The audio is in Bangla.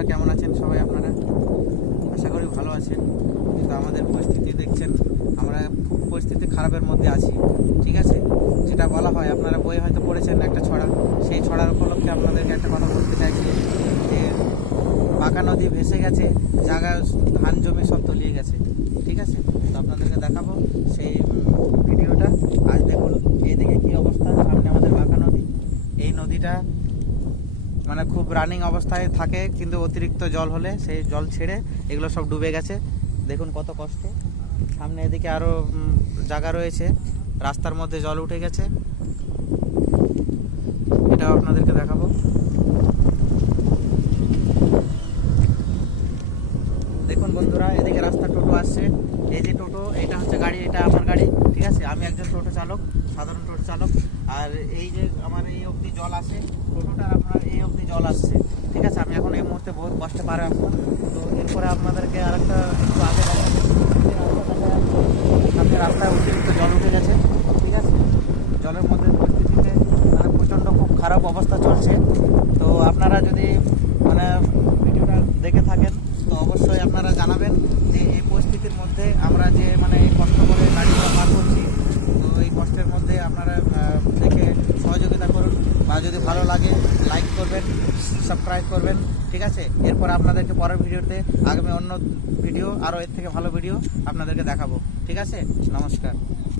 বন্ধুরা, কেমন আছেন সবাই? আপনারা আশা করি ভালো আছেন। কিন্তু আমাদের পরিস্থিতি দেখছেন, আমরা খুব পরিস্থিতি খারাপের মধ্যে আছি। ঠিক আছে, যেটা বলা হয়, আপনারা বই হয়তো পড়েছেন একটা ছড়া, সেই ছড়ার উপলক্ষে আপনাদেরকে একটা কথা বলতে চাইছি যে পাকা নদী ভেসে গেছে, জায়গা ধান জমি সব তলিয়ে গেছে। ঠিক আছে, তো আপনাদেরকে দেখাবো সেই ভিডিওটা। আজ দেখুন এইদিকে কী অবস্থা, সামনে আমাদের পাকা নদী। এই নদীটা মানে খুব রানিং অবস্থায় থাকে, কিন্তু অতিরিক্ত জল হলে সেই জল ছেড়ে এগুলো সব ডুবে গেছে। দেখুন কত কষ্ট। সামনে এদিকে আরও জায়গা রয়েছে, রাস্তার মধ্যে জল উঠে গেছে, এটাও আপনাদেরকে দেখাবো। দেখুন বন্ধুরা, এদিকে রাস্তা টোটো আসছে, এই যে টোটো, এটা হচ্ছে গাড়ি, এটা আমার গাড়ি। ঠিক আছে, আমি একজন টোটো চালক, সাধারণ টোটো চালক। আর এই যে আমার এই অবধি জল আসে, টোটোটার আপনার এই অবধি জল আসছে। ঠিক আছে, আমি এখন এই মুহূর্তে বহুত কষ্টে পারে আপনার। তো এরপরে আপনাদেরকে আরেকটা একটু আগে সামনে রাস্তায় অতিরিক্ত জল উঠে গেছে। ঠিক আছে, জলের মধ্যে পরিস্থিতিতে মানে প্রচণ্ড খুব খারাপ অবস্থা চলছে। তো আপনারা যদি মানে ভিডিওটা দেখে থাকেন তো অবশ্যই আপনারা জানাবেন যে এই পরিস্থিতির মধ্যে আমরা যে মানে কষ্ট করে গাড়িগুলো পার করছি, তো এই কষ্টের মধ্যে আপনারা দেখে সহযোগিতা করুন, বা যদি ভালো লাগে লাইক করবেন, সাবস্ক্রাইব করবেন। ঠিক আছে, এরপর আপনাদেরকে পরের ভিডিওতে আগামী অন্য ভিডিও, আরও এর থেকে ভালো ভিডিও আপনাদেরকে দেখাবো। ঠিক আছে, নমস্কার।